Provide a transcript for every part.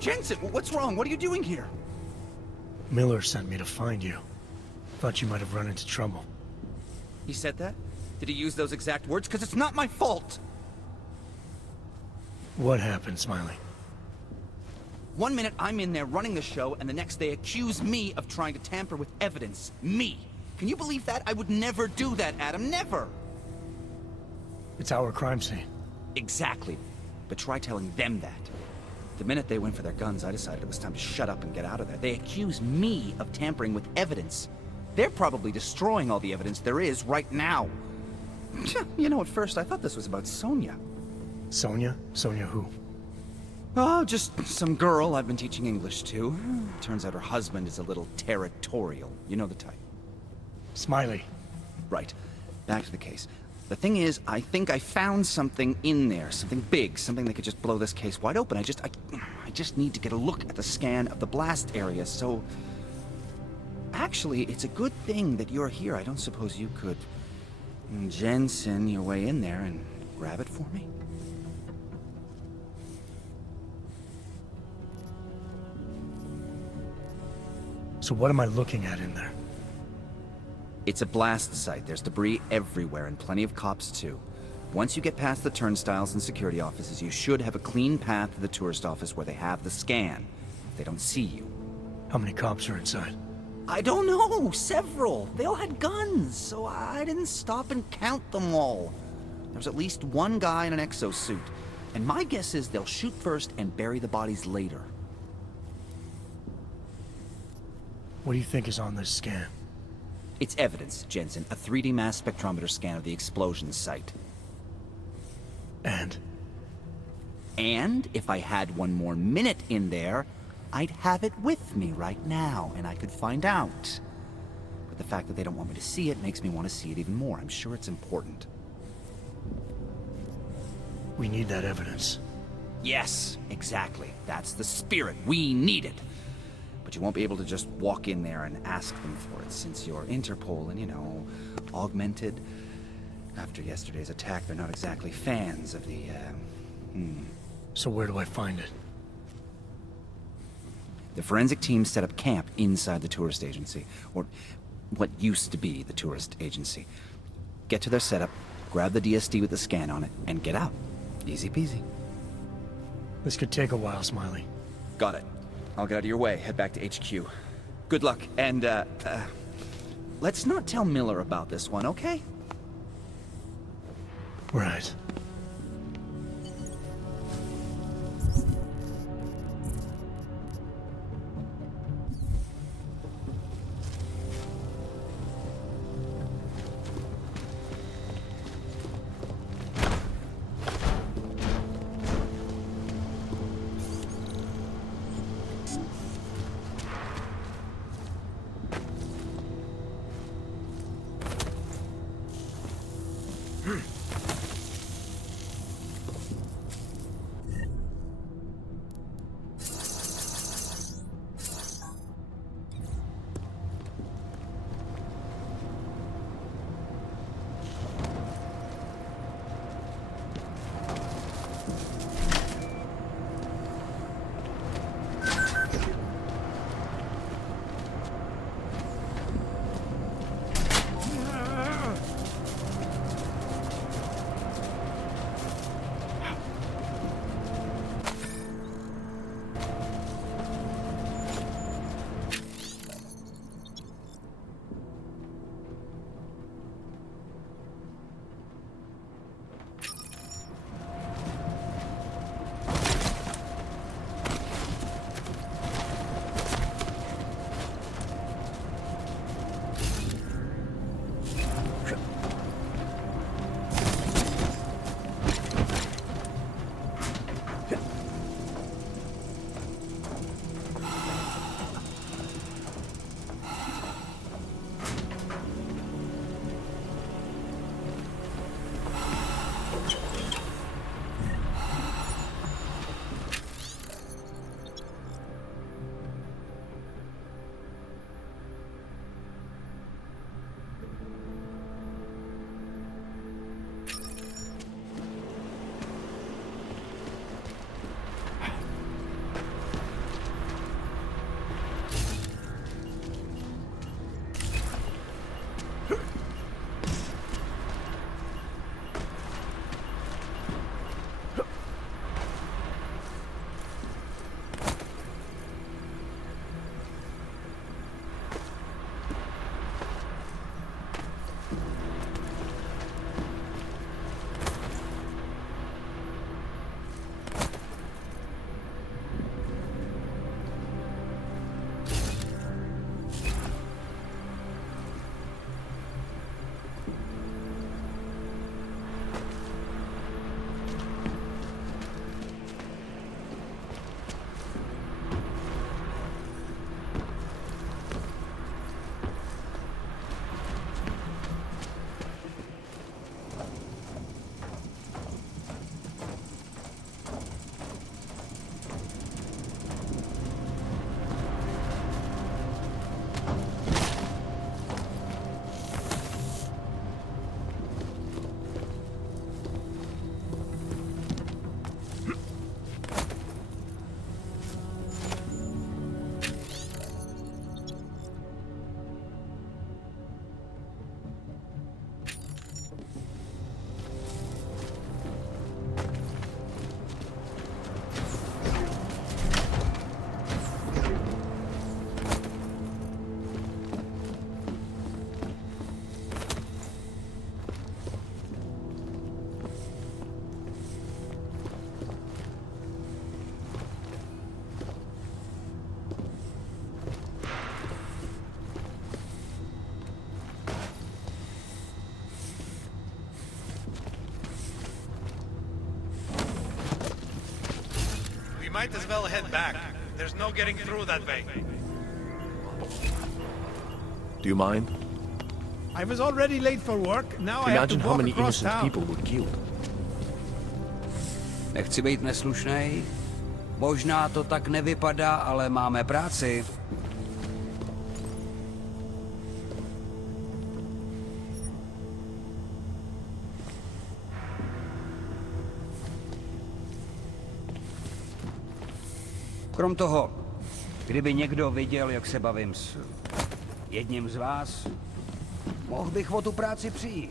Jensen, what's wrong? What are you doing here? Miller sent me to find you. Thought you might have run into trouble. He said that? Did he use those exact words? Because it's not my fault! What happened, Smiley? One minute I'm in there running the show, and the next they accuse me of trying to tamper with evidence. Me! Can you believe that? I would never do that, Adam. Never! It's our crime scene. Exactly. But try telling them that. The minute they went for their guns, I decided it was time to shut up and get out of there. They accuse me of tampering with evidence. They're probably destroying all the evidence there is right now. You know, at first I thought this was about Sonia. Sonia? Sonia who? Oh, just some girl I've been teaching English to. Turns out her husband is a little territorial. You know the type. Smiley. Right. Back to the case. The thing is, I think I found something in there. Something big. Something that could just blow this case wide open. I just need to get a look at the scan of the blast area, so... Actually, it's a good thing that you're here. I don't suppose you could... Jensen your way in there and grab it for me? So what am I looking at in there? It's a blast site. There's debris everywhere, and plenty of cops too. Once you get past the turnstiles and security offices, you should have a clean path to the tourist office where they have the scan. If they don't see you. How many cops are inside? I don't know! Several! They all had guns, so I didn't stop and count them all. There was at least one guy in an exosuit. And my guess is they'll shoot first and bury the bodies later. What do you think is on this scan? It's evidence, Jensen. A 3D mass spectrometer scan of the explosion site. And? And if I had one more minute in there, I'd have it with me right now, and I could find out. But the fact that they don't want me to see it makes me want to see it even more. I'm sure it's important. We need that evidence. Yes, exactly. That's the spirit. We need it. But you won't be able to just walk in there and ask them for it, since you're Interpol and, you know, augmented. After yesterday's attack, they're not exactly fans of the, So where do I find it? The forensic team set up camp inside the tourist agency, or what used to be the tourist agency. Get to their setup, grab the DSD with the scan on it, and get out. Easy peasy. This could take a while, Smiley. Got it. I'll get out of your way, head back to HQ. Good luck, and, let's not tell Miller about this one, okay? Right. might as well head back. There's no getting through that way. Do you mind? I was already late for work, now I have to Imagine how walk many across innocent town. people were killed. Nechci být neslušnej. Možná to tak nevypadá, ale máme práci. Krom toho, kdyby někdo viděl, jak se bavím s jedním z vás, mohl bych o tu práci přijít.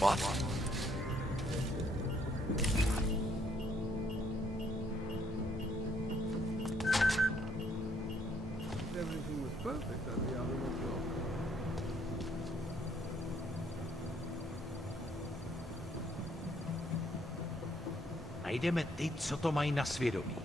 What? Everything was perfect at the other job. Najdeme ty, co to mají na svědomí.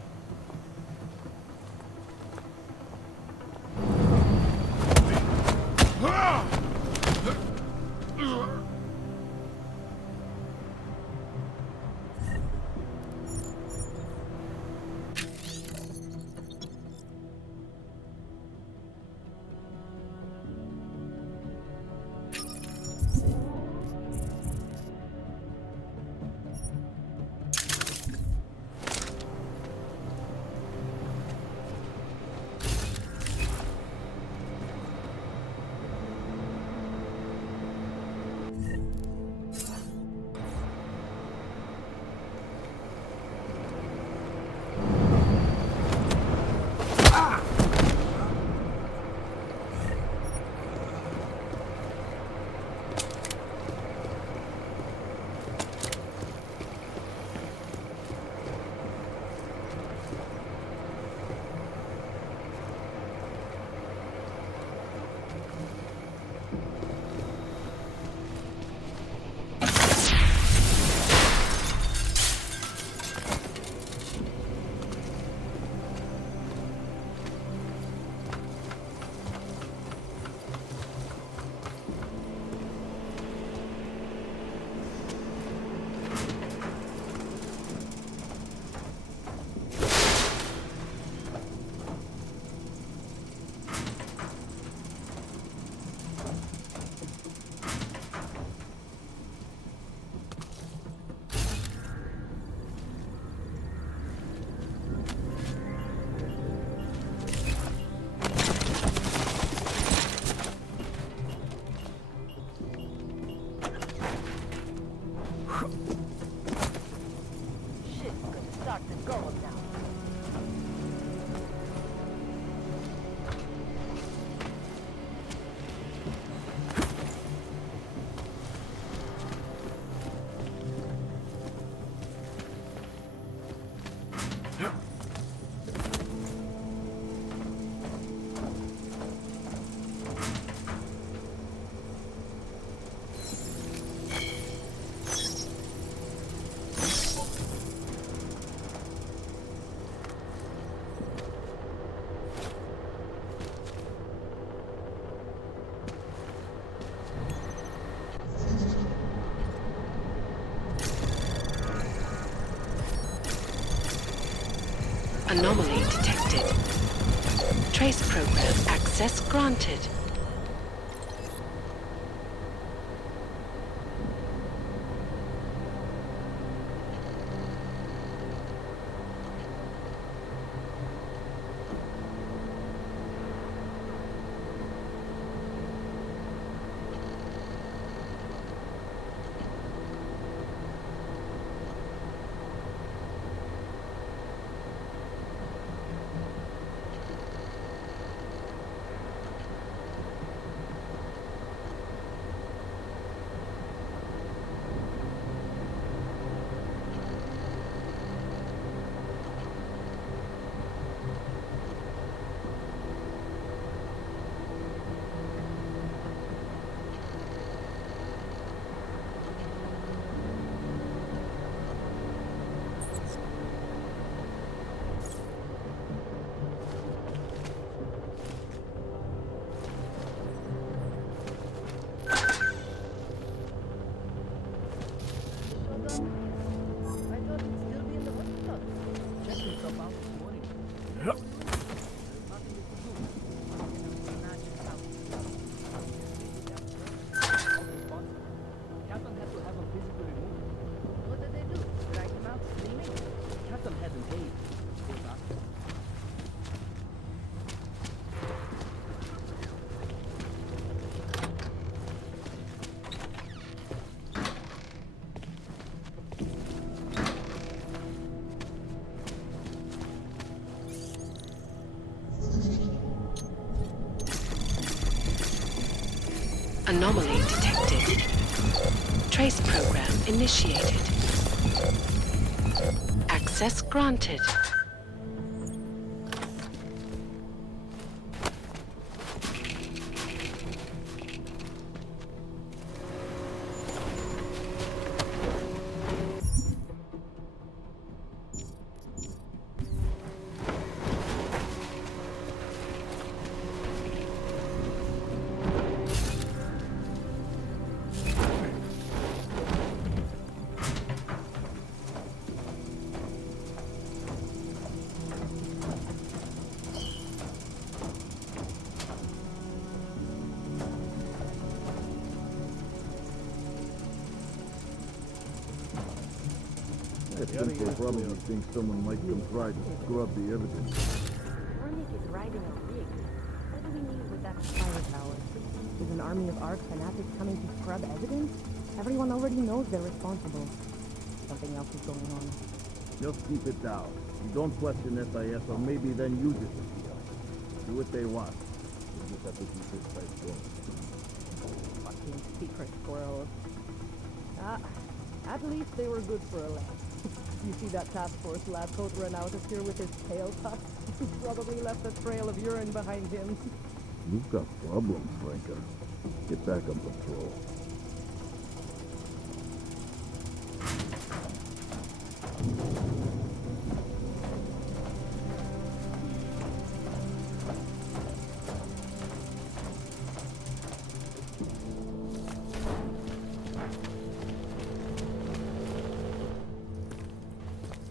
start to go now. Anomaly detected. Trace program access granted. Anomaly detected. Trace program initiated. Access granted. Simple probably thinks someone might come try to scrub the evidence. Hornick is riding a rig. What do we need with that firepower? Is an army of Ark fanatics coming to scrub evidence? Everyone already knows they're responsible. Something else is going on. Just keep it down. You don't question SIS, or maybe then you disappear. Do what they want. You just have to keep this place going. Fucking secret squirrels. At least they were good for a laugh. You see that task force lab coat run out of here with his tail tucked? He probably left a trail of urine behind him. You've got problems, Franker. Get back on patrol.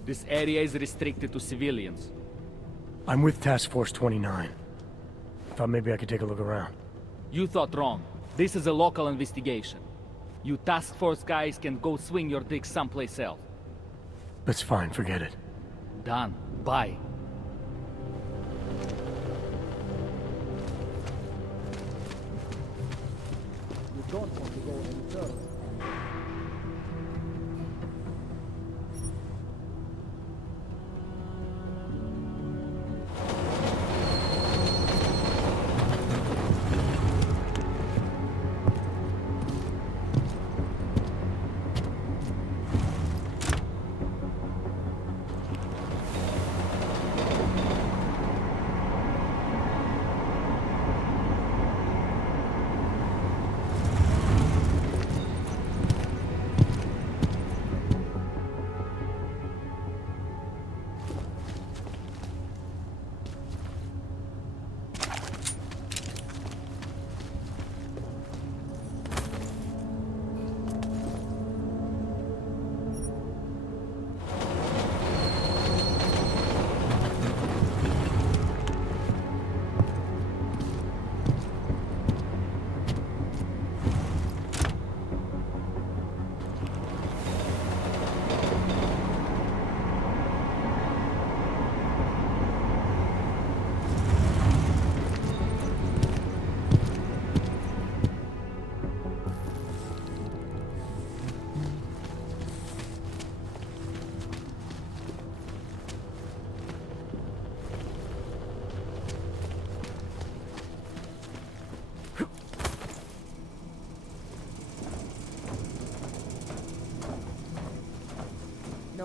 This area is restricted to civilians. I'm with Task Force 29. Thought maybe I could take a look around. You thought wrong. This is a local investigation. You task force guys can go swing your dick someplace else. That's fine, forget it. Done. Bye. You don't want to go any further.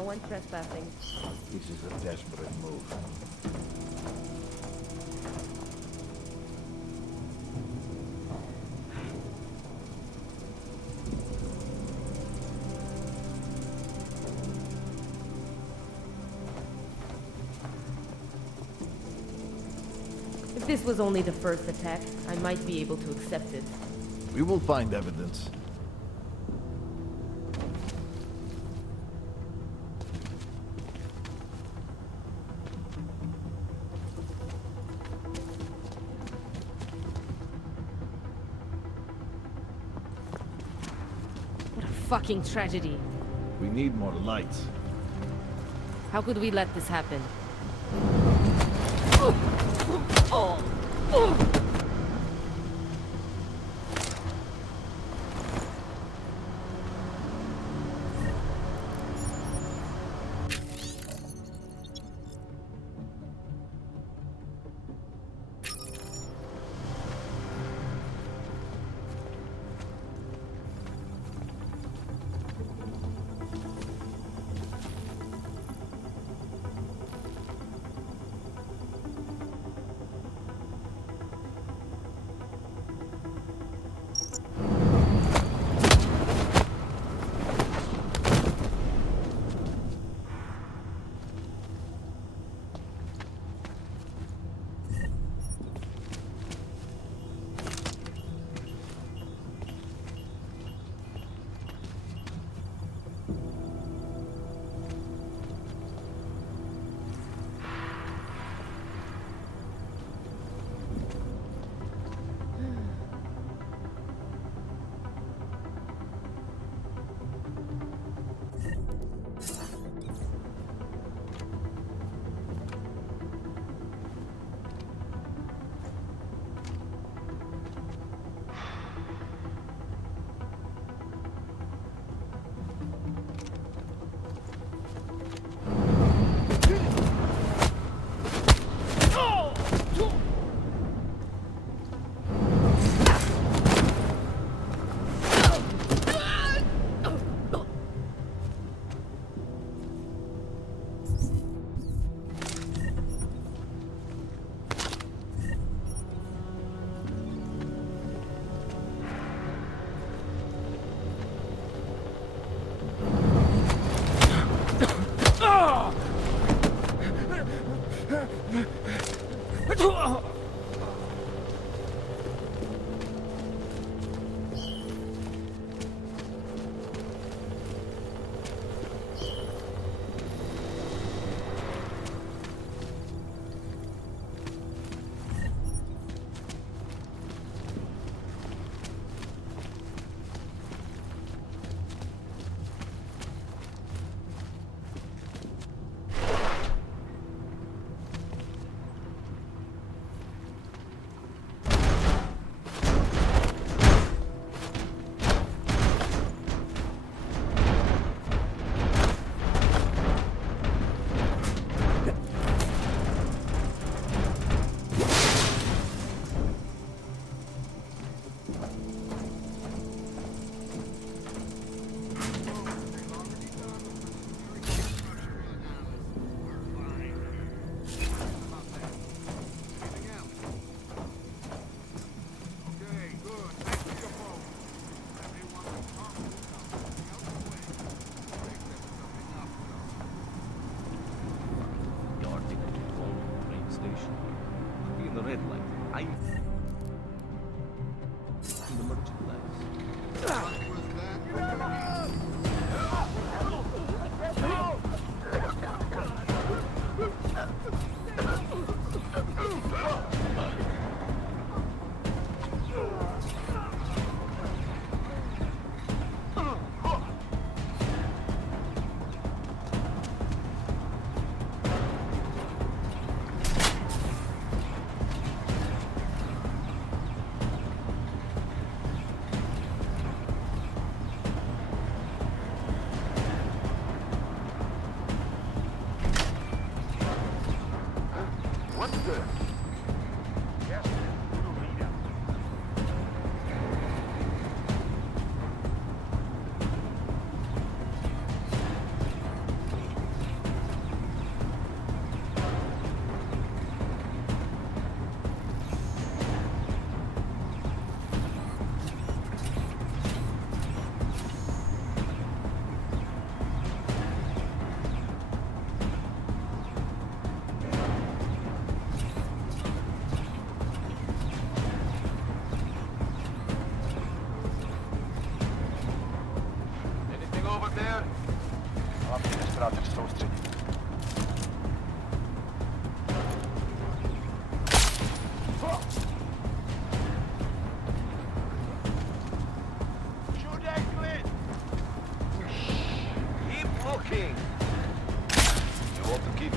one trespassing. This is a desperate move. If this was only the first attack, I might be able to accept it. We will find evidence. What a fucking tragedy. We need more lights. How could we let this happen?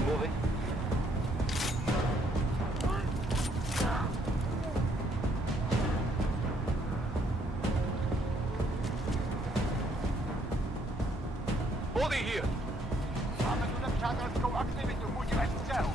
Moving. Body here. Máme tu nepřátelskou aktivitu, buďme střel.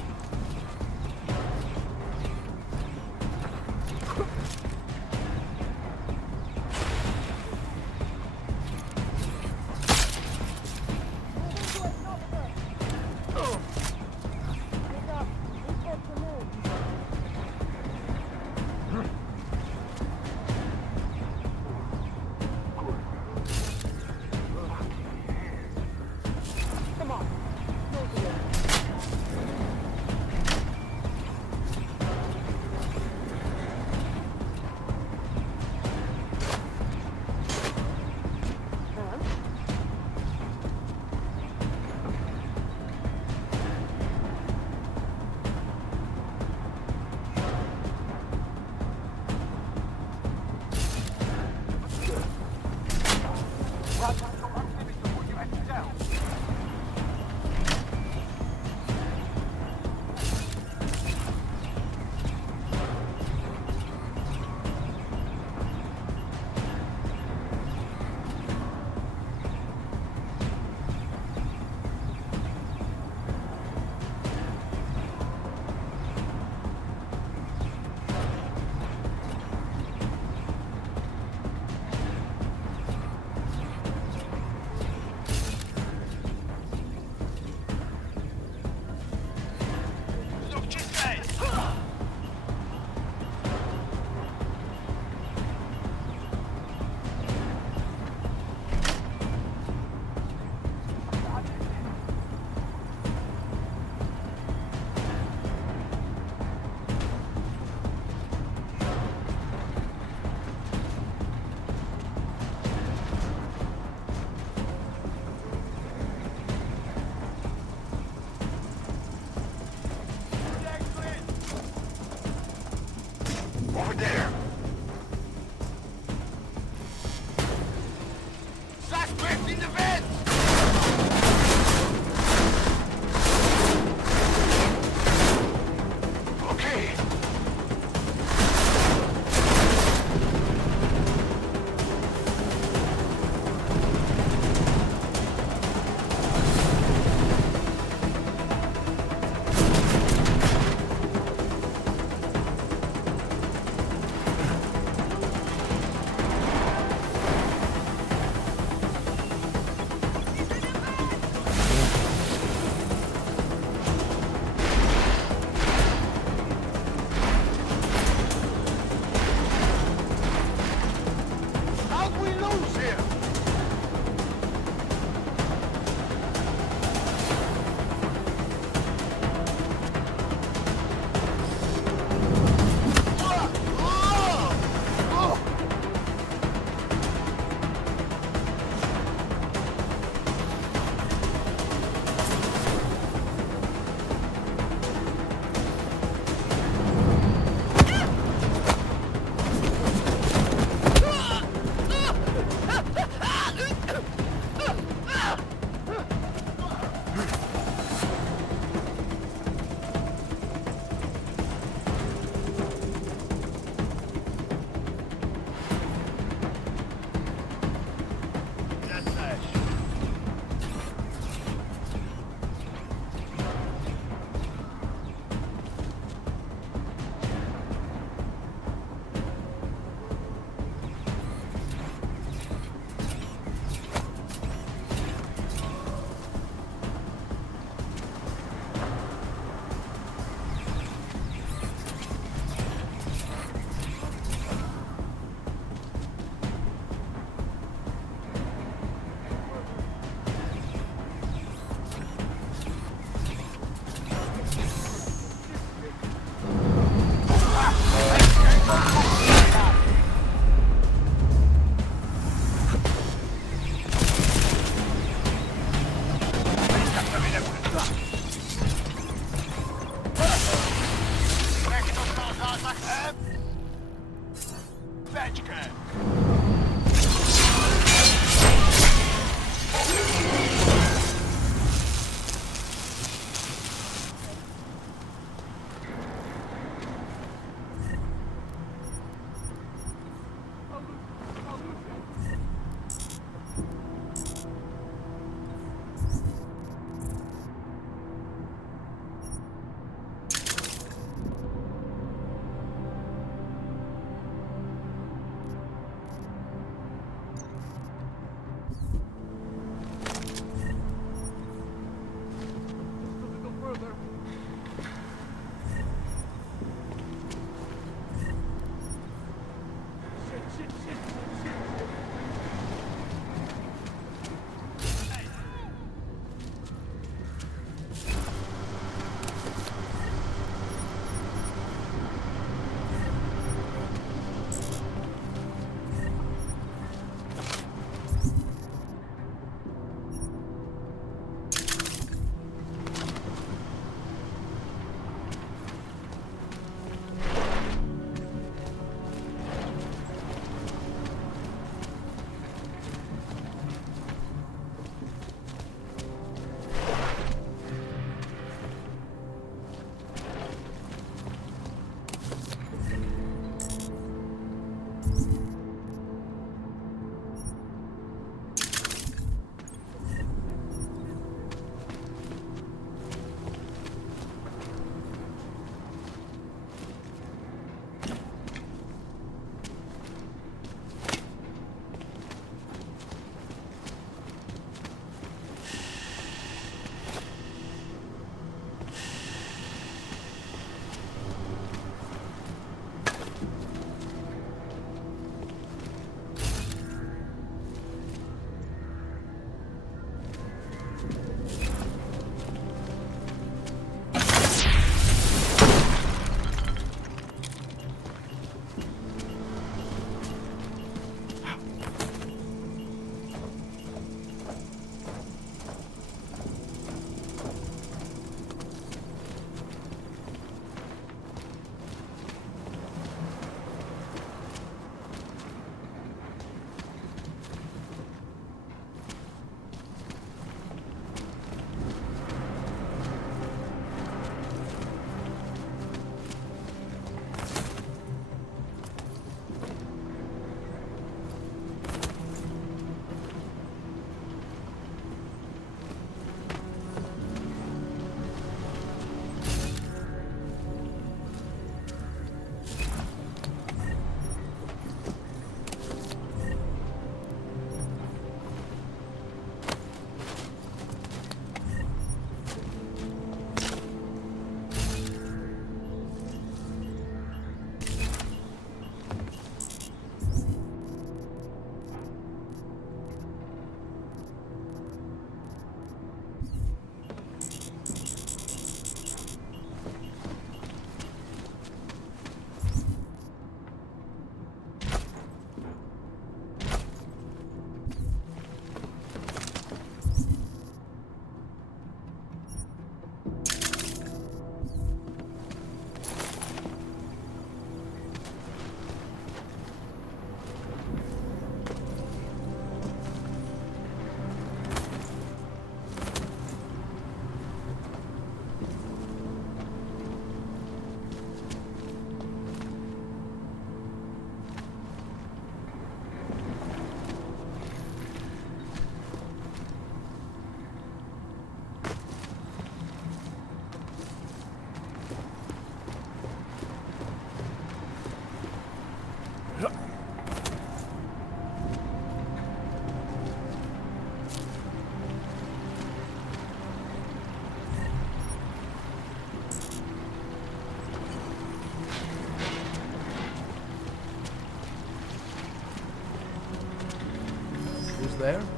almost there.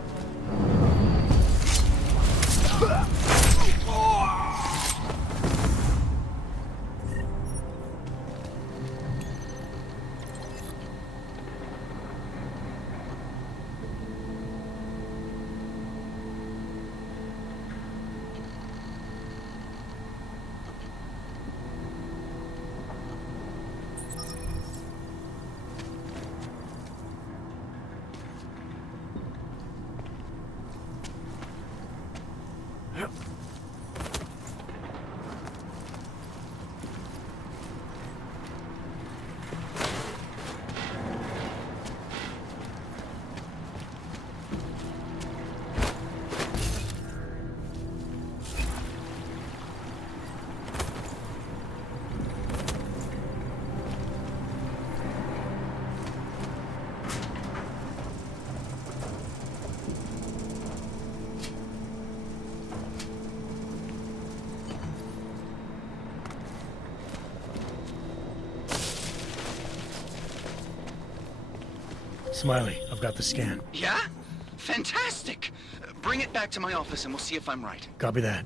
Smiley, I've got the scan. Yeah? Fantastic! Bring it back to my office and we'll see if I'm right. Copy that.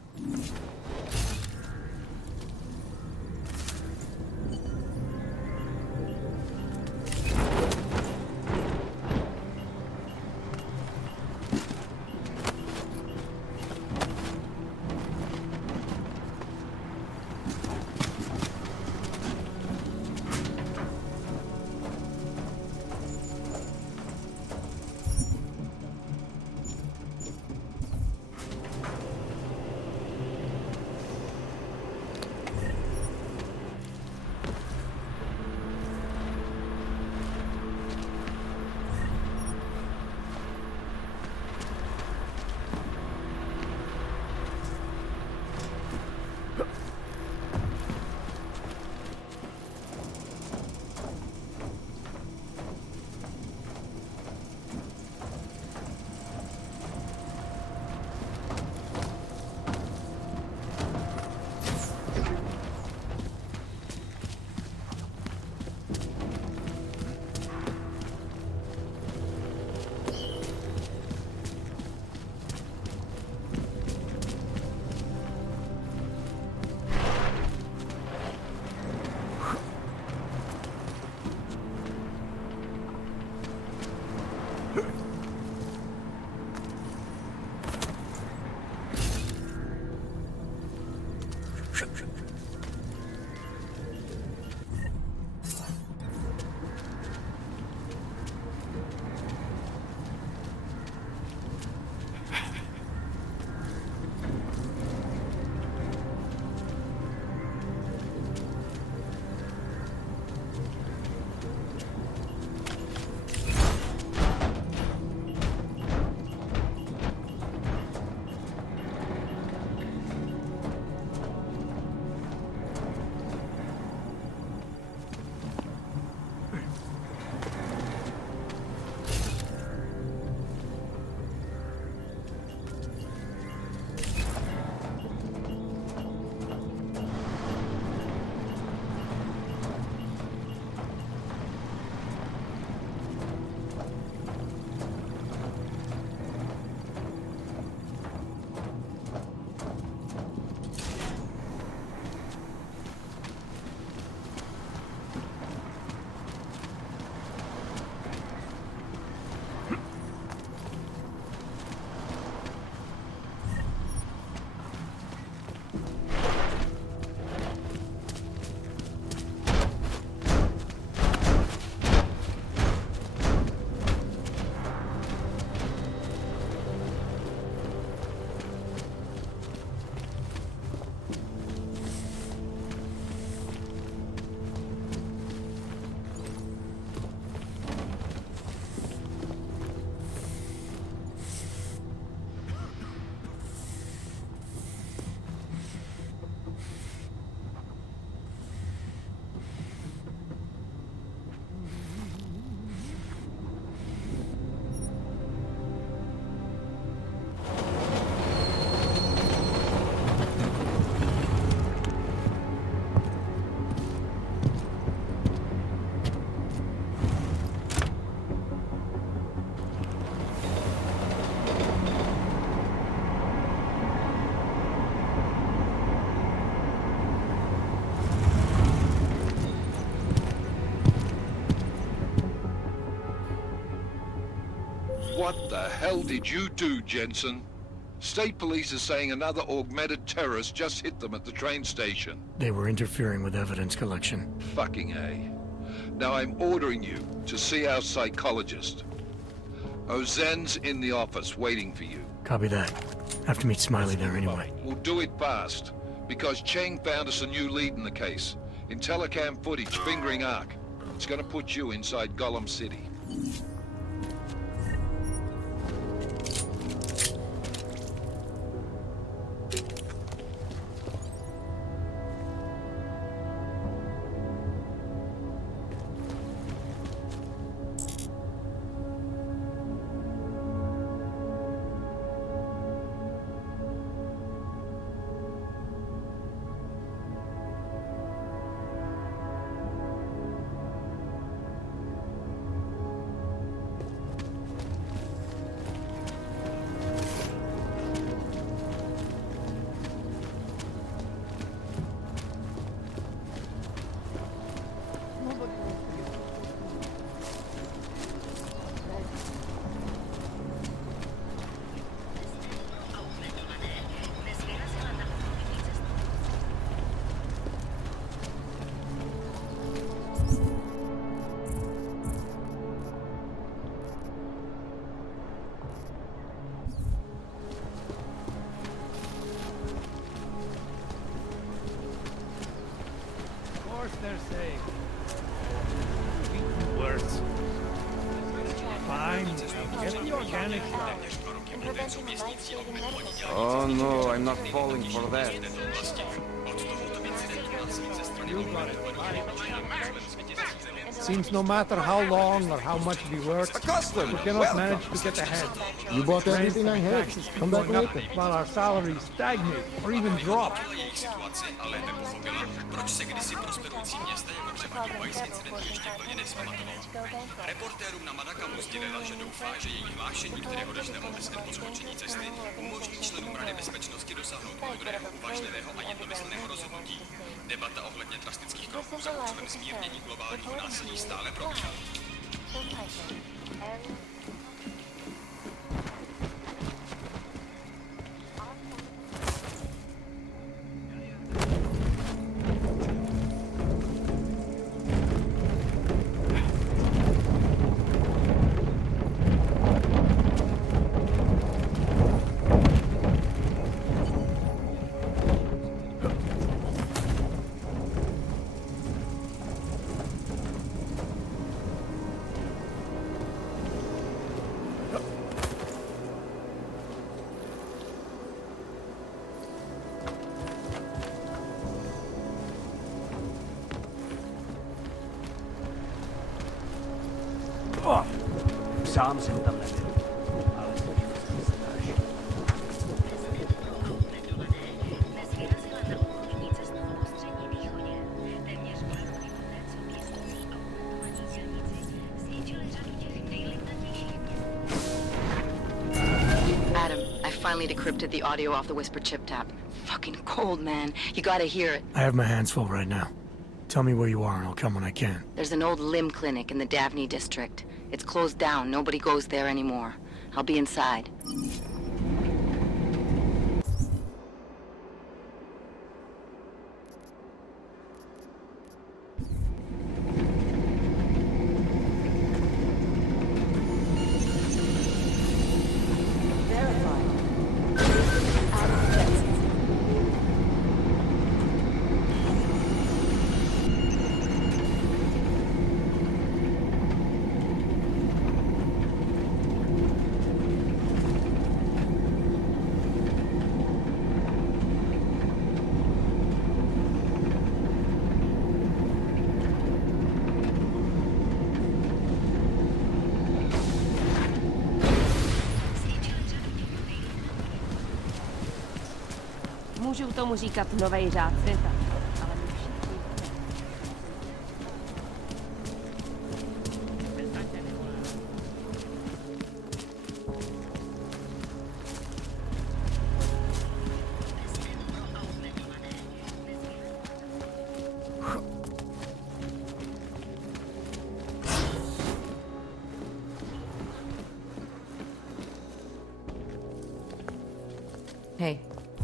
What the hell did you do, Jensen? State police is saying another augmented terrorist just hit them at the train station. They were interfering with evidence collection. Fucking A. Now I'm ordering you to see our psychologist. Auzenne's in the office waiting for you. Copy that. Have to meet Smiley there anyway. We'll do it fast, because Cheng found us a new lead in the case. In telecam footage fingering Ark. It's gonna put you inside Gollum City. They're safe. Worse. Fine. Get the organic stuff. Oh no, I'm not falling for that. You got it. Seems no matter how long or how much we work, we cannot manage to get ahead. You bought everything I had. Come back later. While our salaries stagnate or even drop. Reportérům na Madagamu sdělila, že doufá, že její hlášení, které odešle OSN po skončení cesty, umožní členům Rady bezpečnosti dosáhnout moudrého, uvážlivého a jednomyslného rozhodnutí. Debata ohledně drastických kroků za účelem zmírnění globálního násilí stále probíhá. Sám jsem tam nebyl, ale slyšel jsem strašně. Adam, I finally decrypted the audio off the Whisper chip tap. Fucking cold, man. You gotta hear it. I have my hands full right now. Tell me where you are and I'll come when I can. There's an old limb clinic in the Davney district. It's closed down. Nobody goes there anymore. I'll be inside. Můžu tomu říkat nový řád světa.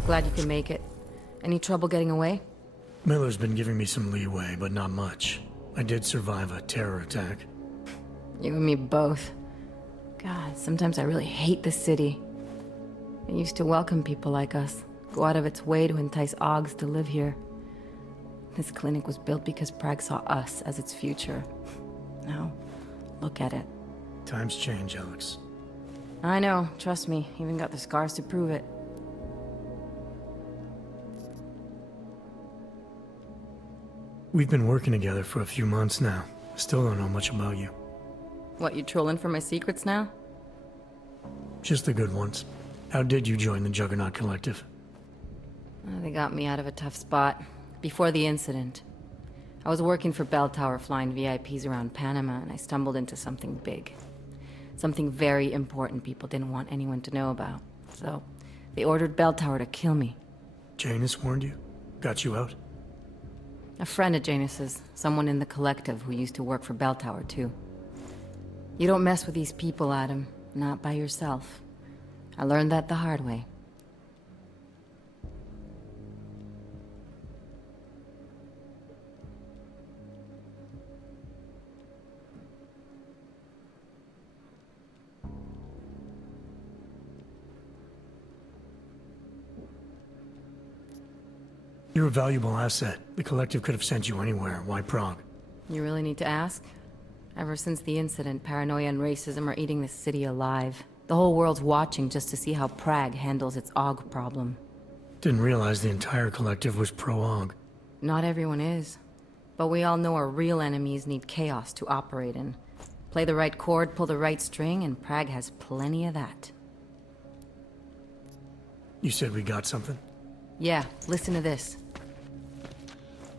Glad you can make it. Any trouble getting away? Miller's been giving me some leeway, but not much. I did survive a terror attack. You and me both. God, sometimes I really hate this city. It used to welcome people like us, go out of its way to entice Augs to live here. This clinic was built because Prague saw us as its future. Now, look at it. Times change, Alex. I know, trust me, even got the scars to prove it. We've been working together for a few months now. Still don't know much about you. What, you trolling for my secrets now? Just the good ones. How did you join the Juggernaut Collective? They got me out of a tough spot. Before the incident. I was working for Bell Tower flying VIPs around Panama, and I stumbled into something big. Something very important people didn't want anyone to know about. So, they ordered Bell Tower to kill me. Janus warned you? Got you out? A friend of Janus's, someone in the collective who used to work for Bell Tower too. You don't mess with these people, Adam. Not by yourself. I learned that the hard way. You're a valuable asset. The Collective could have sent you anywhere. Why Prague? You really need to ask? Ever since the incident, paranoia and racism are eating this city alive. The whole world's watching just to see how Prague handles its AUG problem. Didn't realize the entire Collective was pro-AUG. Not everyone is. But we all know our real enemies need chaos to operate in. Play the right chord, pull the right string, and Prague has plenty of that. You said we got something? Yeah, listen to this.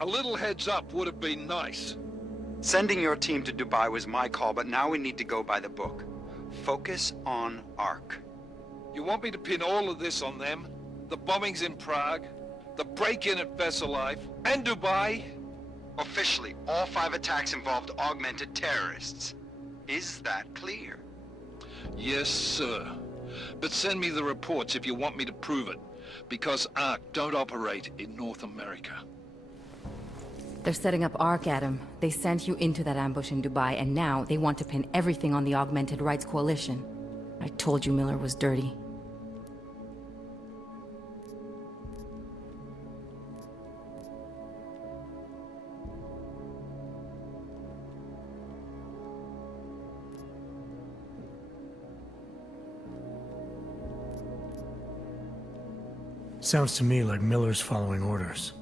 A little heads up would have been nice. Sending your team to Dubai was my call, but now we need to go by the book. Focus on Ark. You want me to pin all of this on them? The bombings in Prague, the break-in at Life, and Dubai? Officially, all 5 attacks involved augmented terrorists. Is that clear? Yes, sir. But send me the reports if you want me to prove it, because Ark don't operate in North America. They're setting up Ark, Adam. They sent you into that ambush in Dubai, and now they want to pin everything on the Augmented Rights Coalition. I told you Miller was dirty. Sounds to me like Miller's following orders.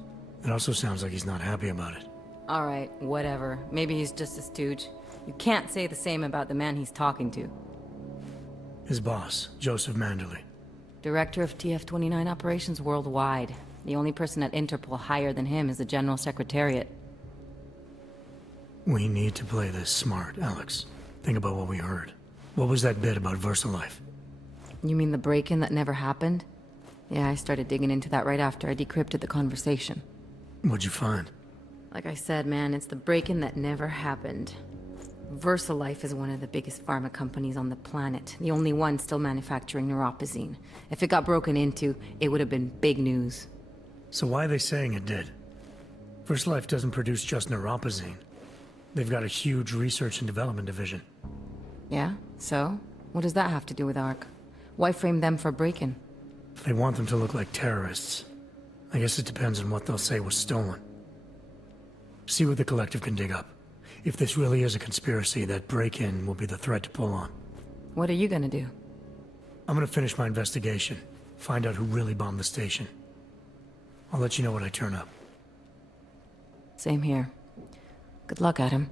It also sounds like he's not happy about it. Alright, whatever. Maybe he's just a stooge. You can't say the same about the man he's talking to. His boss, Joseph Manderley. Director of TF-29 operations worldwide. The only person at Interpol higher than him is the General Secretariat. We need to play this smart, Alex. Think about what we heard. What was that bit about VersaLife? You mean the break-in that never happened? Yeah, I started digging into that right after I decrypted the conversation. What'd you find? Like I said, man, it's the break-in that never happened. VersaLife is one of the biggest pharma companies on the planet. The only one still manufacturing neuropozyne. If it got broken into, it would have been big news. So why are they saying it did? VersaLife doesn't produce just neuropozyne. They've got a huge research and development division. Yeah? So? What does that have to do with Ark? Why frame them for break-in? They want them to look like terrorists. I guess it depends on what they'll say was stolen. See what the Collective can dig up. If this really is a conspiracy, that break-in will be the thread to pull on. What are you gonna do? I'm gonna finish my investigation. Find out who really bombed the station. I'll let you know when I turn up. Same here. Good luck, Adam.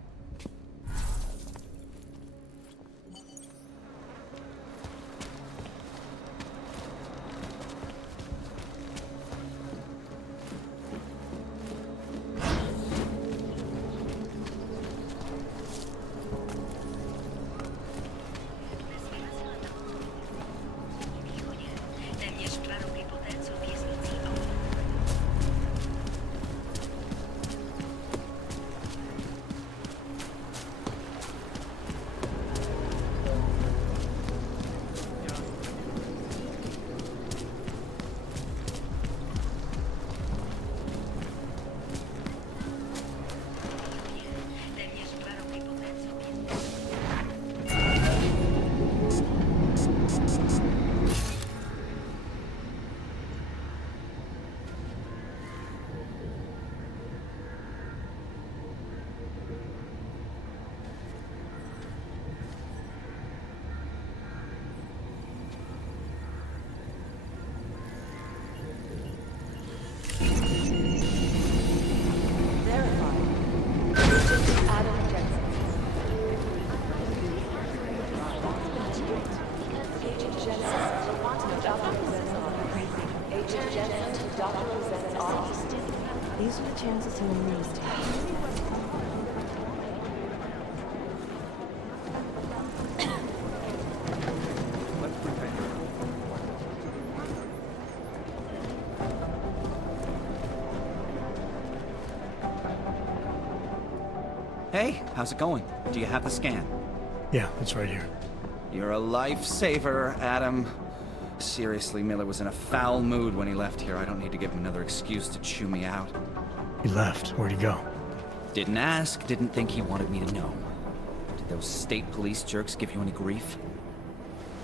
chances he used? Hey, how's it going? Do you have the scan? Yeah, it's right here. You're a lifesaver, Adam. Seriously, Miller was in a foul mood when he left here. I don't need to give him another excuse to chew me out. He left. Where'd he go? Didn't ask, didn't think he wanted me to know. Did those state police jerks give you any grief?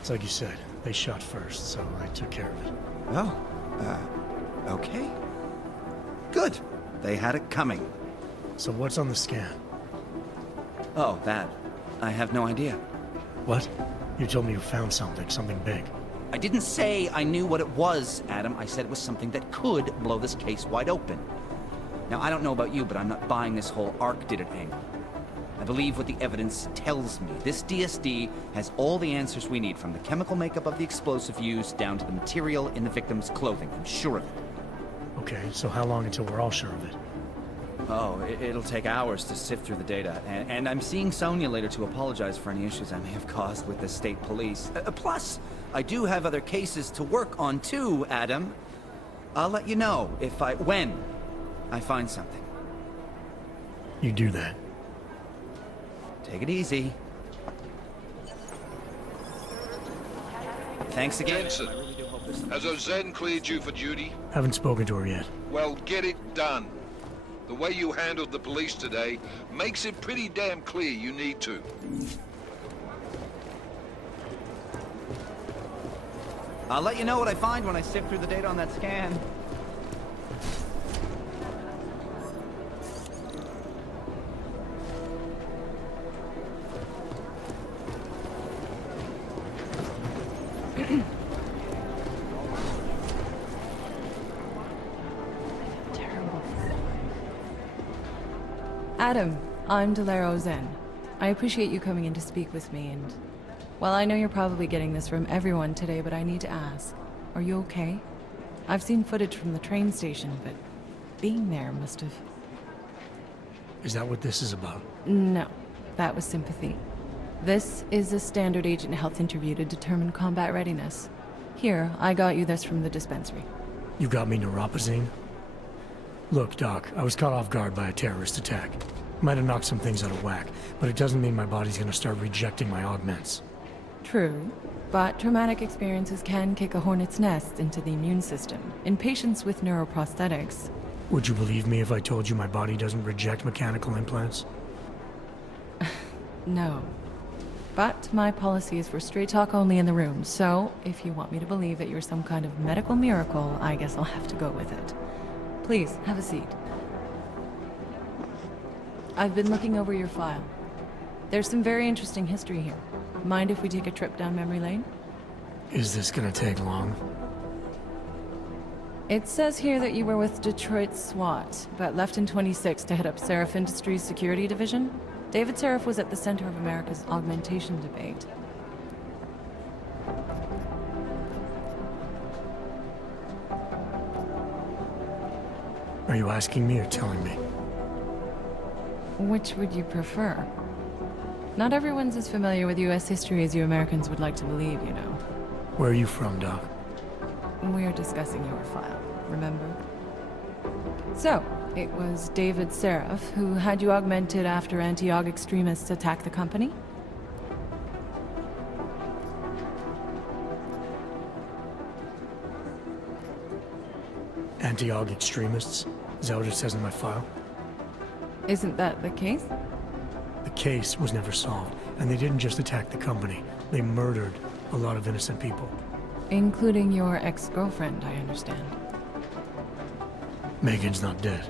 It's like you said. They shot first, so I took care of it. Oh, okay. Good. They had it coming. So what's on the scan? Oh, that. I have no idea. What? You told me you found something big. I didn't say I knew what it was, Adam. I said it was something that could blow this case wide open. Now, I don't know about you, but I'm not buying this whole Ark did it angle. I believe what the evidence tells me. This DSD has all the answers we need, from the chemical makeup of the explosive used down to the material in the victim's clothing. I'm sure of it. Okay, so how long until we're all sure of it? Oh, it'll take hours to sift through the data, and I'm seeing Sonia later to apologize for any issues I may have caused with the state police. Plus, I do have other cases to work on too, Adam. I'll let you know when I find something. You do that. Take it easy. Thanks again. Jensen, has Auzenne cleared you for duty? Haven't spoken to her yet. Well, get it done. The way you handled the police today makes it pretty damn clear you need to. I'll let you know what I find when I sift through the data on that scan. Adam, I'm Auzenne. I appreciate you coming in to speak with me, and... well, I know you're probably getting this from everyone today, but I need to ask. Are you okay? I've seen footage from the train station, but being there must have... Is that what this is about? No, that was sympathy. This is a standard agent health interview to determine combat readiness. Here, I got you this from the dispensary. You got me neuropazine? Look, Doc, I was caught off guard by a terrorist attack. Might have knocked some things out of whack, but it doesn't mean my body's gonna start rejecting my augments. True, but traumatic experiences can kick a hornet's nest into the immune system. In patients with neuroprosthetics... Would you believe me if I told you my body doesn't reject mechanical implants? No. But my policy is for straight talk only in the room, so if you want me to believe that you're some kind of medical miracle, I guess I'll have to go with it. Please, have a seat. I've been looking over your file. There's some very interesting history here. Mind if we take a trip down memory lane? Is this gonna take long? It says here that you were with Detroit SWAT, but left in 26 to head up Seraph Industries' security division. David Seraph was at the center of America's augmentation debate. Are you asking me or telling me? Which would you prefer? Not everyone's as familiar with U.S. history as you Americans would like to believe, you know. Where are you from, Doc? We're discussing your file, remember? So, it was David Seraph who had you augmented after anti-aug extremists attacked the company? Anti-aug extremists? Is that what it says in my file? Isn't that the case? The case was never solved, and they didn't just attack the company. They murdered a lot of innocent people. Including your ex-girlfriend, I understand. Megan's not dead.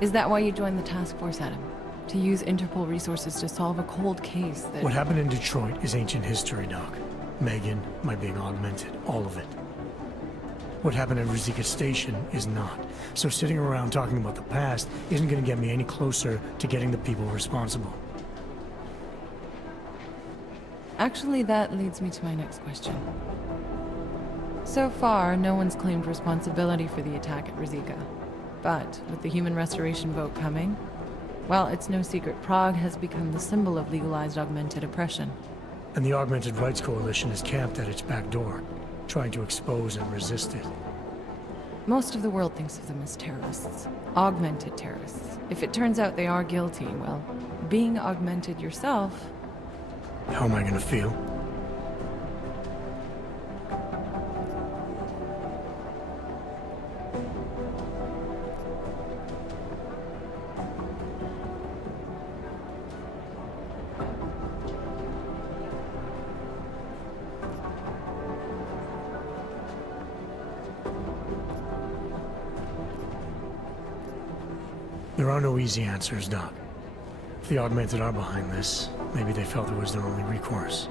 Is that why you joined the task force, Adam? To use Interpol resources to solve a cold case that... What happened in Detroit is ancient history, Doc. Megan, my being augmented, all of it. What happened at Růžičkovo Station is not. So sitting around talking about the past isn't going to get me any closer to getting the people responsible. Actually, that leads me to my next question. So far, no one's claimed responsibility for the attack at Růžičkovo. But with the human restoration vote coming, well, it's no secret Prague has become the symbol of legalized augmented oppression. And the Augmented Rights Coalition is camped at its back door, trying to expose and resist it. Most of the world thinks of them as terrorists. Augmented terrorists. If it turns out they are guilty, well, being augmented yourself... How am I gonna feel? There are no easy answers, Doc. If the Augmented are behind this, maybe they felt it was their only recourse.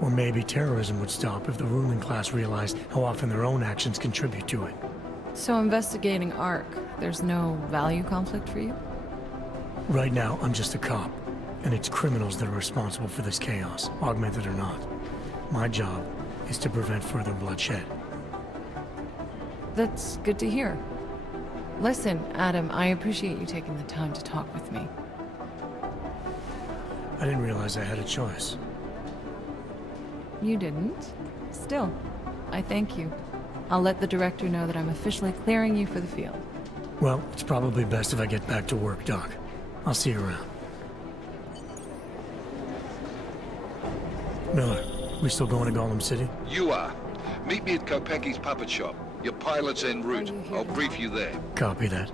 Or maybe terrorism would stop if the ruling class realized how often their own actions contribute to it. So investigating ARC, there's no value conflict for you? Right now, I'm just a cop, and it's criminals that are responsible for this chaos, Augmented or not. My job is to prevent further bloodshed. That's good to hear. Listen, Adam, I appreciate you taking the time to talk with me. I didn't realize I had a choice. You didn't? Still, I thank you. I'll let the director know that I'm officially clearing you for the field. Well, it's probably best if I get back to work, Doc. I'll see you around. Miller, we still going to Gollum City? You are. Meet me at Kopecki's puppet shop. Your pilot's en route. I'll brief you there. Copy that.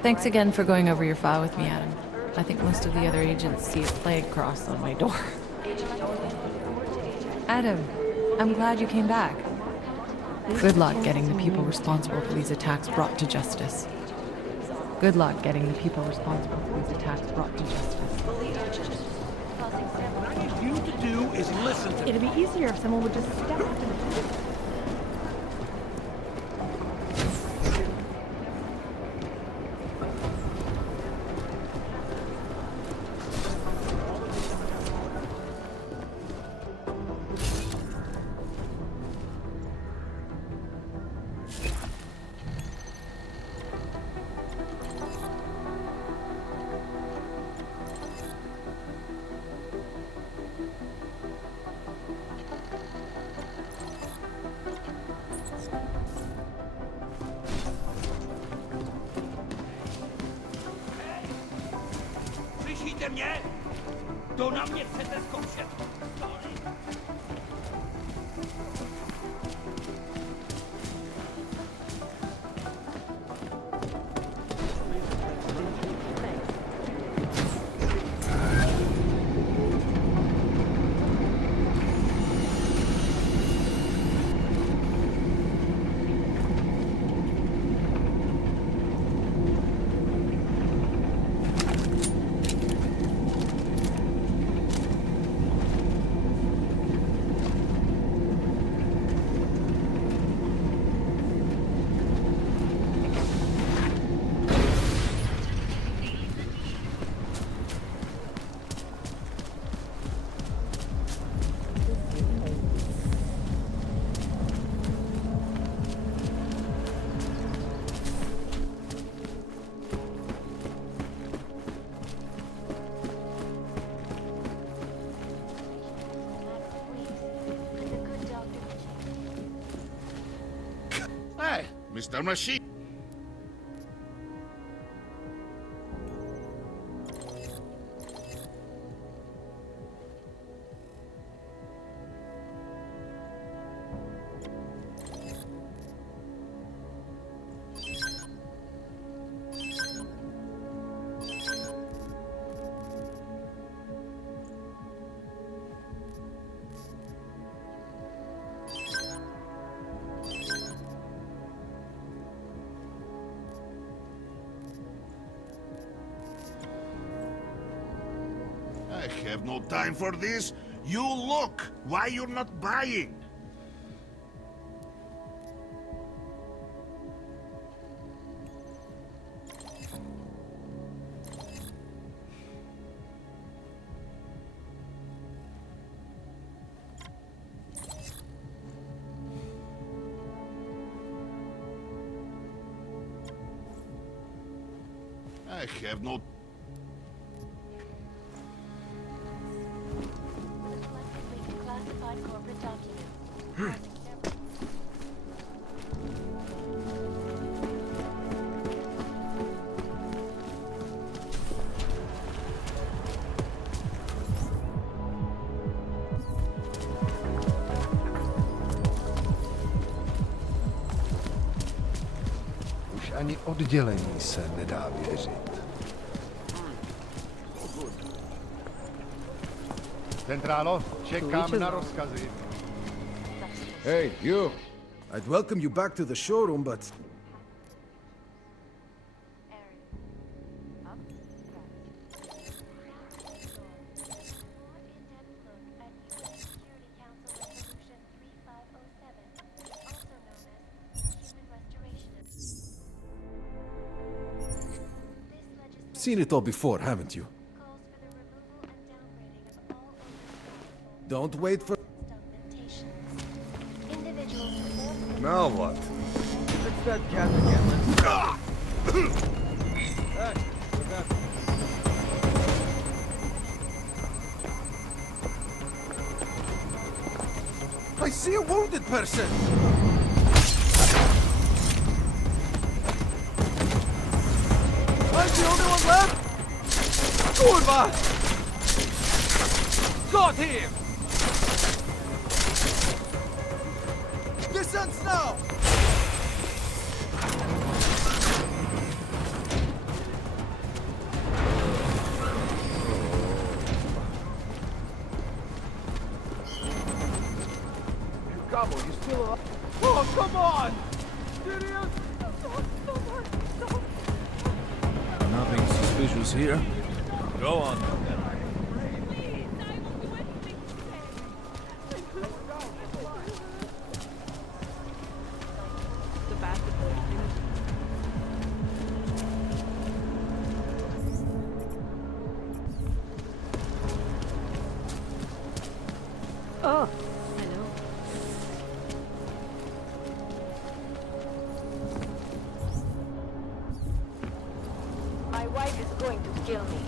Thanks again for going over your file with me, Adam. I think most of the other agents see a plague cross on my door. Adam, I'm glad you came back. Good luck getting the people responsible for these attacks brought to justice. Good luck getting the people responsible for these attacks brought to justice. What I need you to do is listen to me. It'd be easier if someone would just step up to the... Slyšíte mě? To na mě chcete zkoušet. Hey, Mr. Machine. I have no time for this. You look. Why you're not buying? I have no... Classified corporate documents. Už ani oddělení se nedá věřit. Centrálo, čekám na rozkazy. Hey, you. I'd welcome you back to the showroom, but... Seen it all before, haven't you? Don't wait for... Now what? It's that cat again. Hey, what's up? I see a wounded person! I'm the only one left? Kurva! Got him! Distance now! Cabo, you still alive? Oh, come on! Serious? Nothing suspicious here. Go on. Oh, hello. My wife is going to kill me.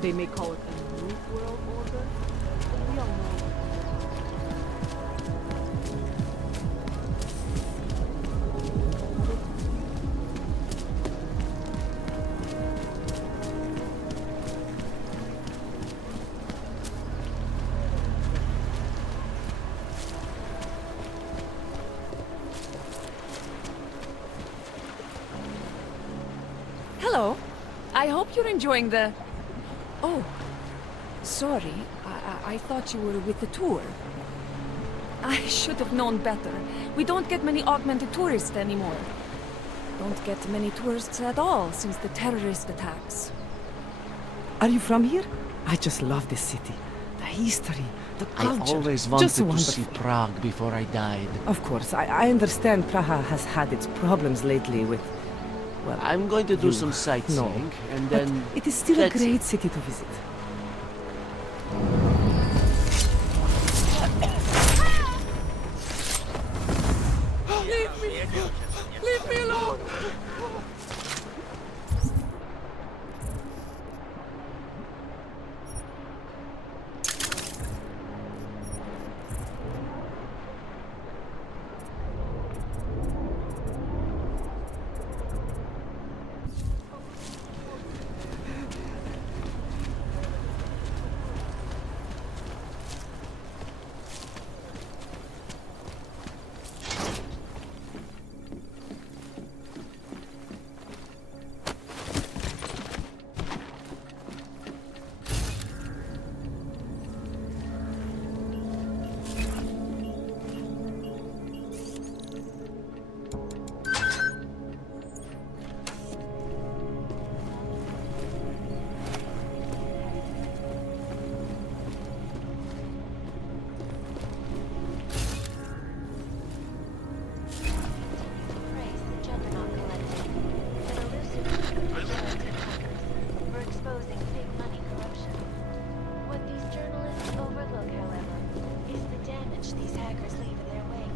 They may call it a new world order. We all know. Hello. I hope you're enjoying the... Oh, sorry. I thought you were with the tour. I should have known better. We don't get many augmented tourists anymore. Don't get many tourists at all since the terrorist attacks. Are you from here? I just love this city. The history, the culture. I always just wanted to wonderful. see Prague before I died. Of course, I understand Prague has had its problems lately with... Well, I'm going to do some sightseeing, and but then... it is still a that's great it. city to visit. Leave me! Leave me alone! watch these hackers leave in their wake.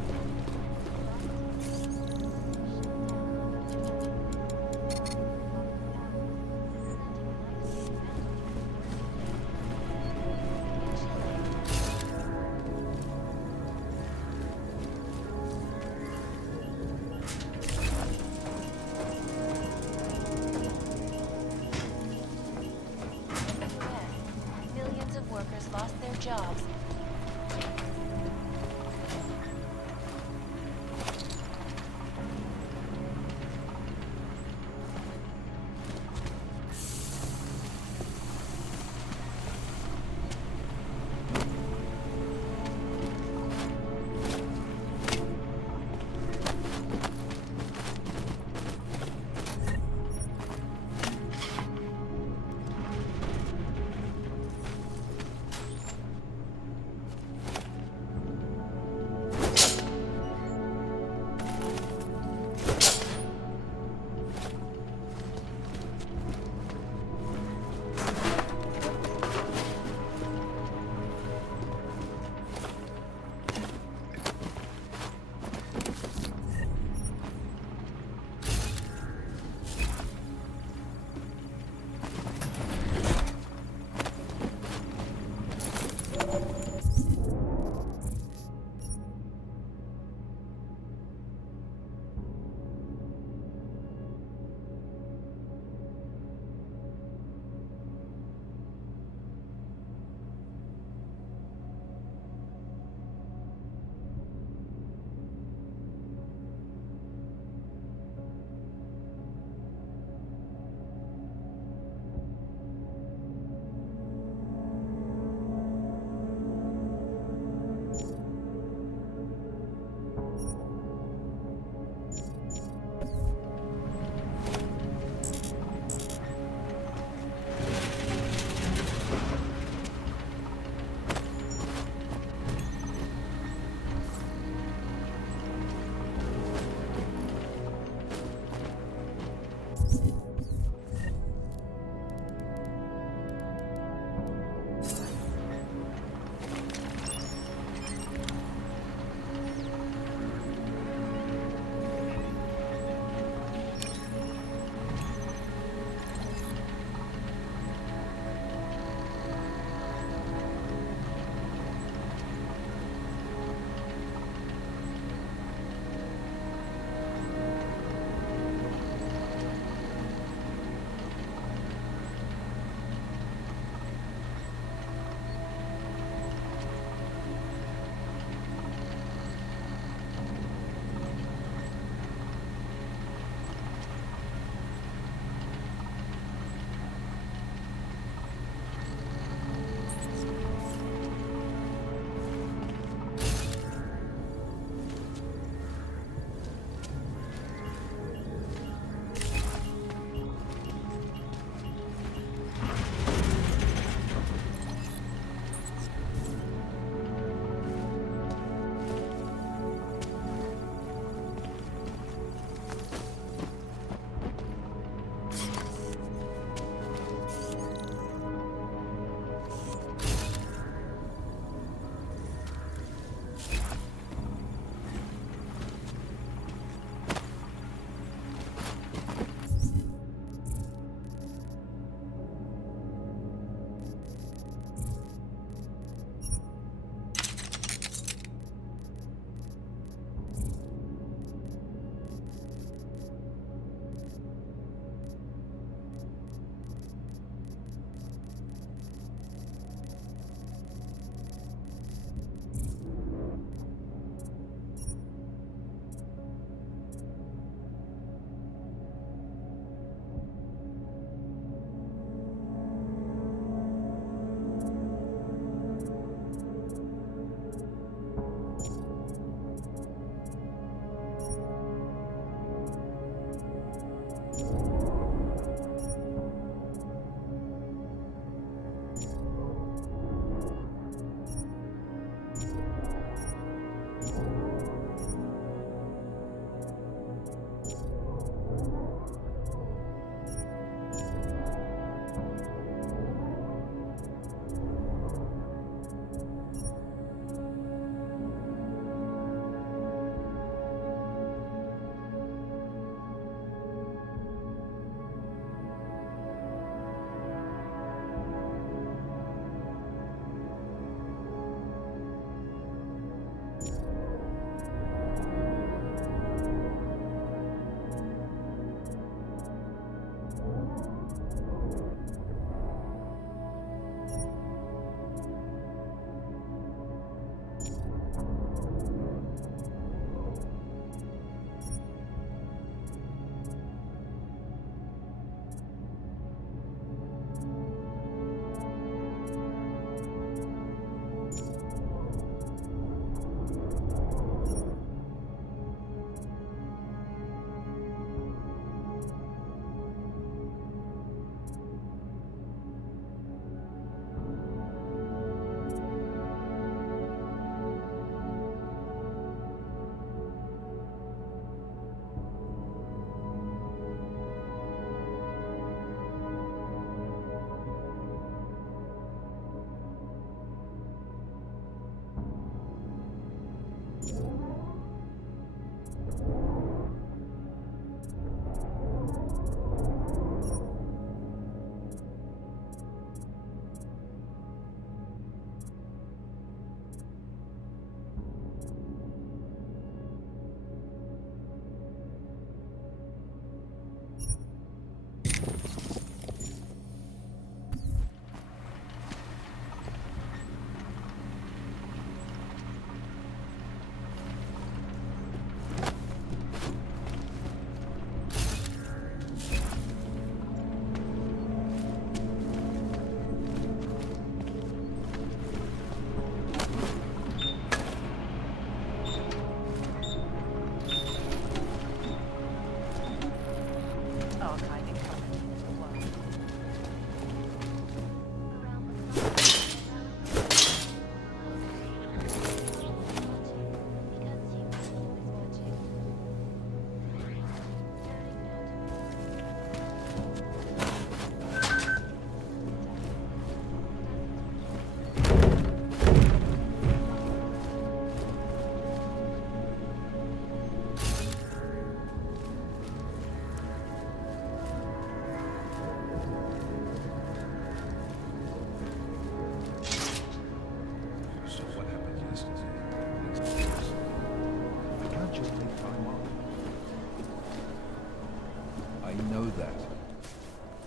Millions of workers lost their jobs.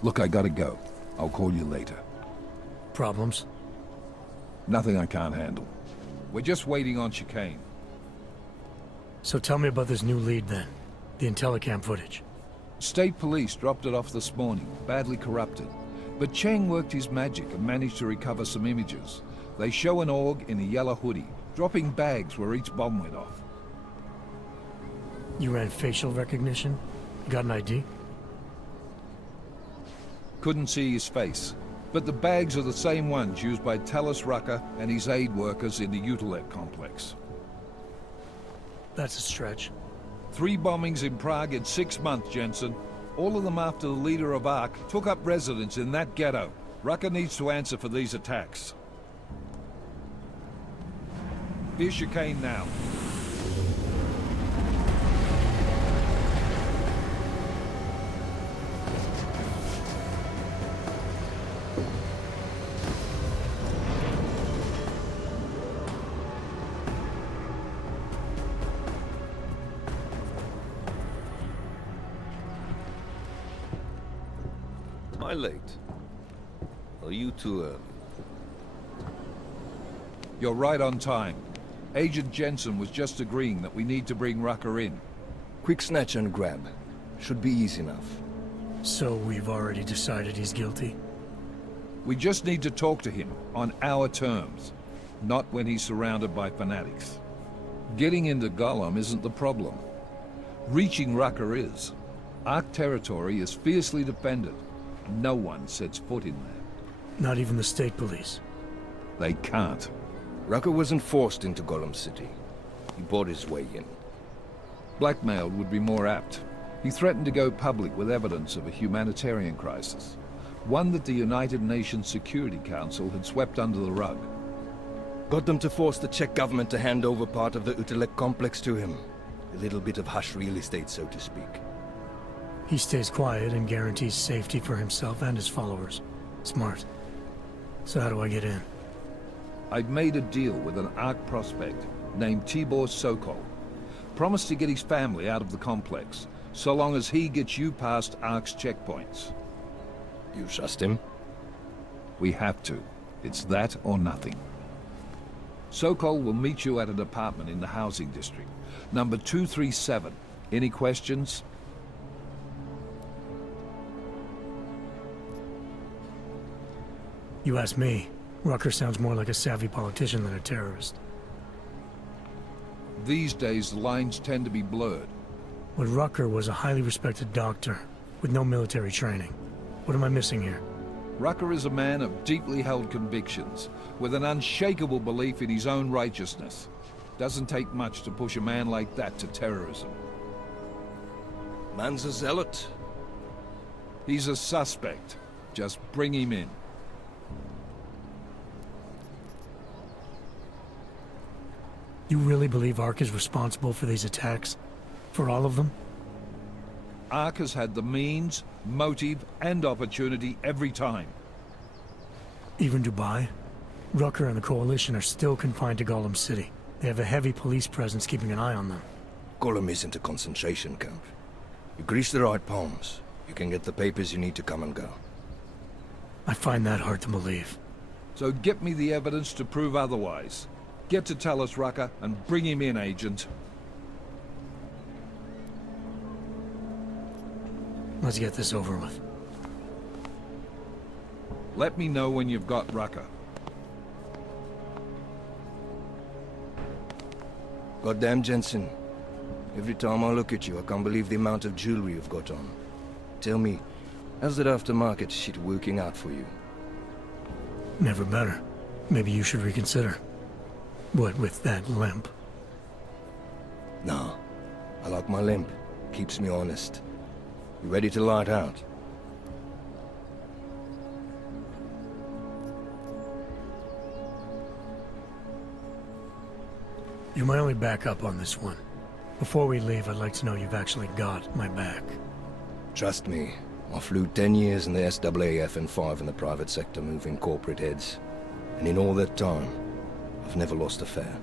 Look, I gotta go. I'll call you later. Problems? Nothing I can't handle. We're just waiting on chicane. So tell me about this new lead then. The Intellicam footage. State police dropped it off this morning, badly corrupted. But Cheng worked his magic and managed to recover some images. They show an org in a yellow hoodie, dropping bags where each bomb went off. You ran facial recognition? You got an ID? Couldn't see his face, but the bags are the same ones used by Talos Rucker and his aid workers in the Utilek complex. That's a stretch. 3 bombings in Prague in 6 months, Jensen. All of them after the leader of ARC took up residence in that ghetto. Rucker needs to answer for these attacks. Here's chicane now. Am I late? Are you too early? You're right on time. Agent Jensen was just agreeing that we need to bring Rucker in. Quick snatch and grab. Should be easy enough. So we've already decided he's guilty? We just need to talk to him on our terms, not when he's surrounded by fanatics. Getting into Gollum isn't the problem. Reaching Rucker is. ARC territory is fiercely defended. No one sets foot in there. Not even the state police? They can't. Rucker wasn't forced into Gollum City. He bought his way in. Blackmail would be more apt. He threatened to go public with evidence of a humanitarian crisis. One that the United Nations Security Council had swept under the rug. Got them to force the Czech government to hand over part of the Utilek complex to him. A little bit of hush real estate, so to speak. He stays quiet and guarantees safety for himself and his followers. Smart. So how do I get in? I've made a deal with an ARC prospect named Tibor Sokol. Promised to get his family out of the complex, so long as he gets you past ARC's checkpoints. You trust him? We have to. It's that or nothing. Sokol will meet you at an apartment in the housing district. Number 237. Any questions? You ask me. Rucker sounds more like a savvy politician than a terrorist. These days, the lines tend to be blurred. But Rucker was a highly respected doctor, with no military training. What am I missing here? Rucker is a man of deeply held convictions, with an unshakable belief in his own righteousness. Doesn't take much to push a man like that to terrorism. Man's a zealot. He's a suspect. Just bring him in. You really believe Ark is responsible for these attacks? For all of them? Ark has had the means, motive, and opportunity every time. Even Dubai? Rucker and the Coalition are still confined to Golem City. They have a heavy police presence keeping an eye on them. Golem isn't a concentration camp. You grease the right palms, you can get the papers you need to come and go. I find that hard to believe. So get me the evidence to prove otherwise. Get to Talus Rucker and bring him in, Agent. Let's get this over with. Let me know when you've got Rucker. Goddamn, Jensen. Every time I look at you, I can't believe the amount of jewelry you've got on. Tell me, how's that aftermarket shit working out for you? Never better. Maybe you should reconsider. What with that limp? No. I like my limp. Keeps me honest. You ready to light out? You're my only backup on this one. Before we leave, I'd like to know you've actually got my back. Trust me. I flew 10 years in the SAAF and 5 in the private sector moving corporate heads. And in all that time, I've never lost a fare.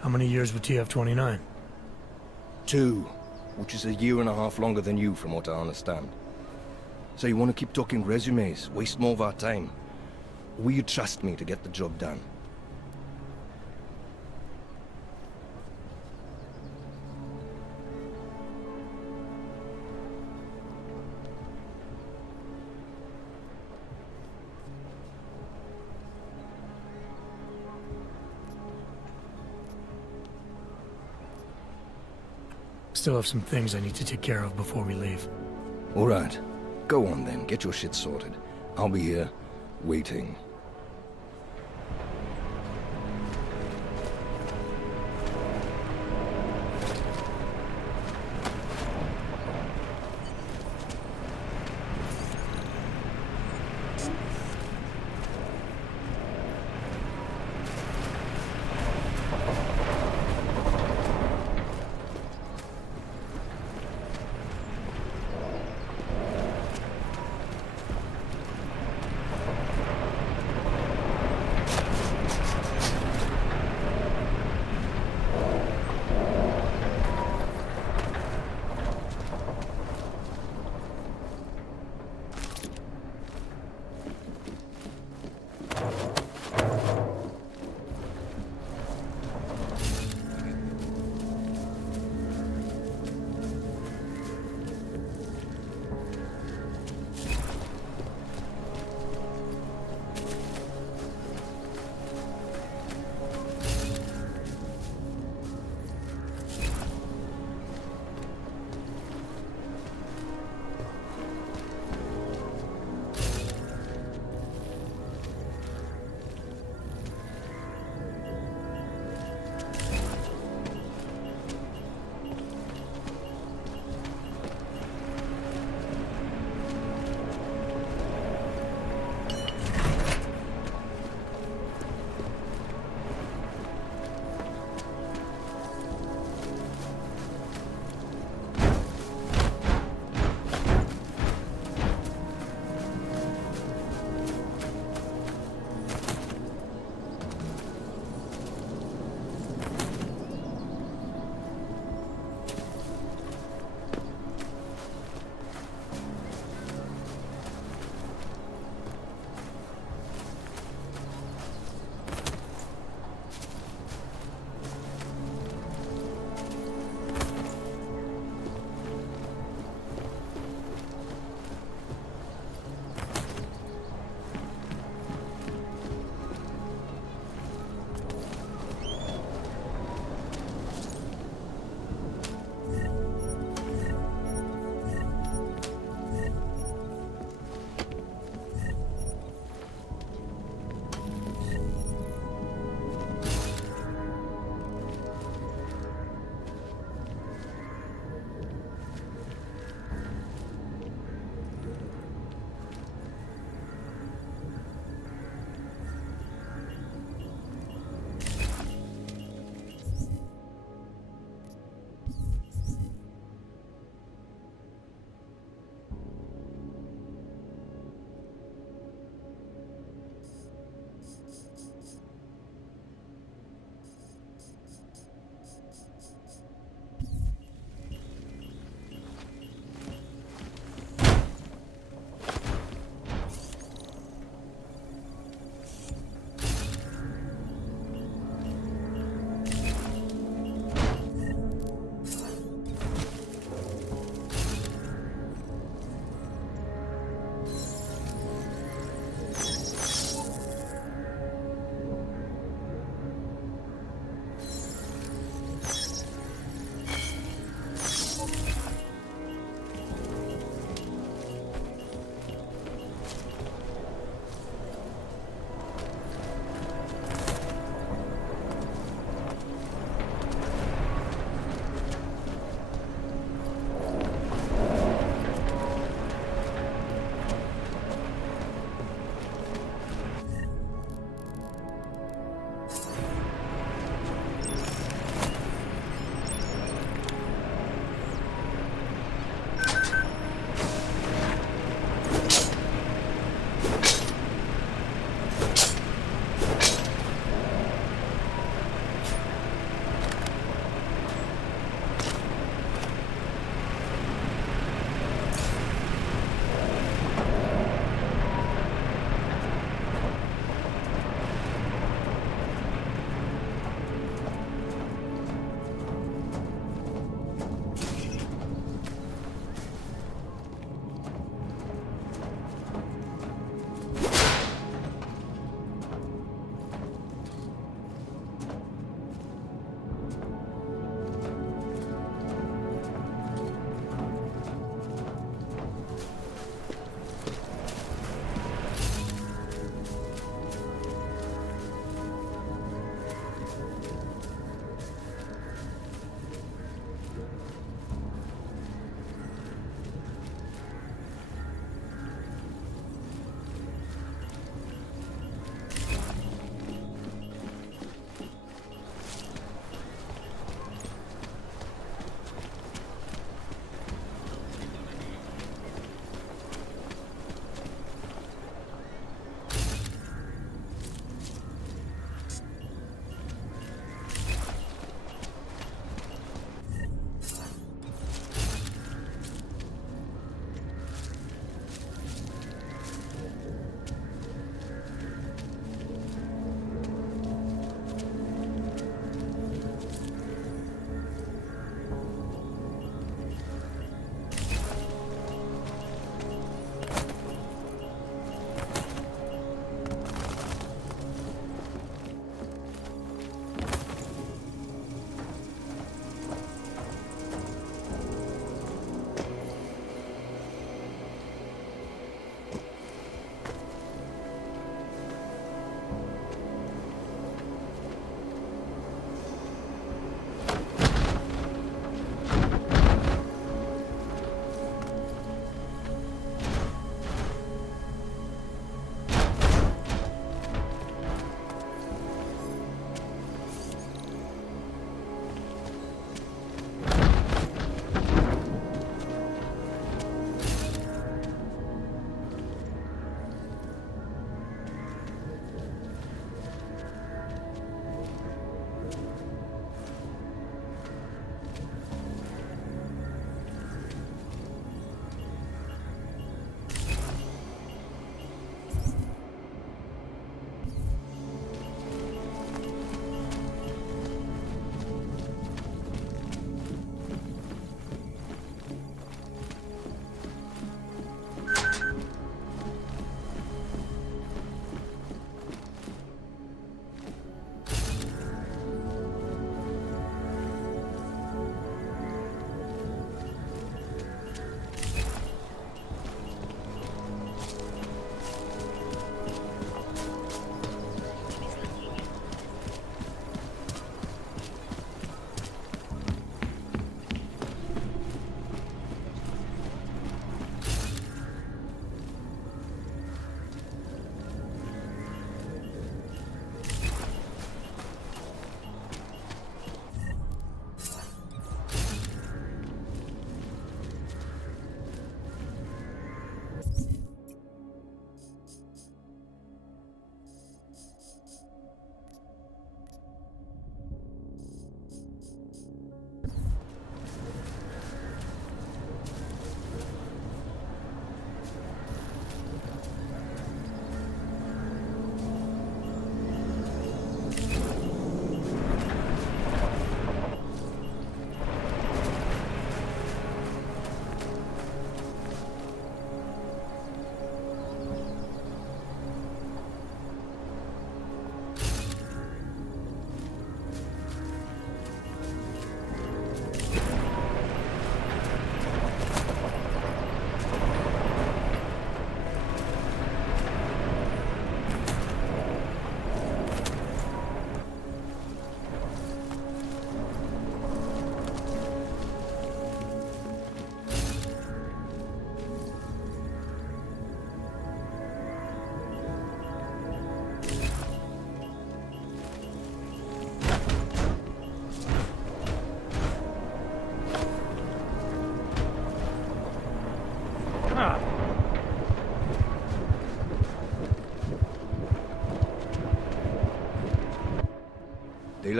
How many years with TF-29? 2, which is a year and a half longer than you from what I understand. So you want to keep talking resumes, waste more of our time? Or will you trust me to get the job done? Still have some things I need to take care of before we leave. All right. Go on then, get your shit sorted. I'll be here, waiting.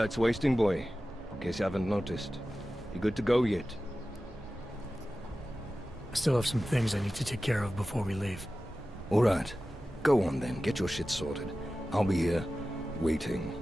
Daylight's wasting, boy. In case you haven't noticed. You good to go yet? I still have some things I need to take care of before we leave. All right. Go on then. Get your shit sorted. I'll be here, waiting.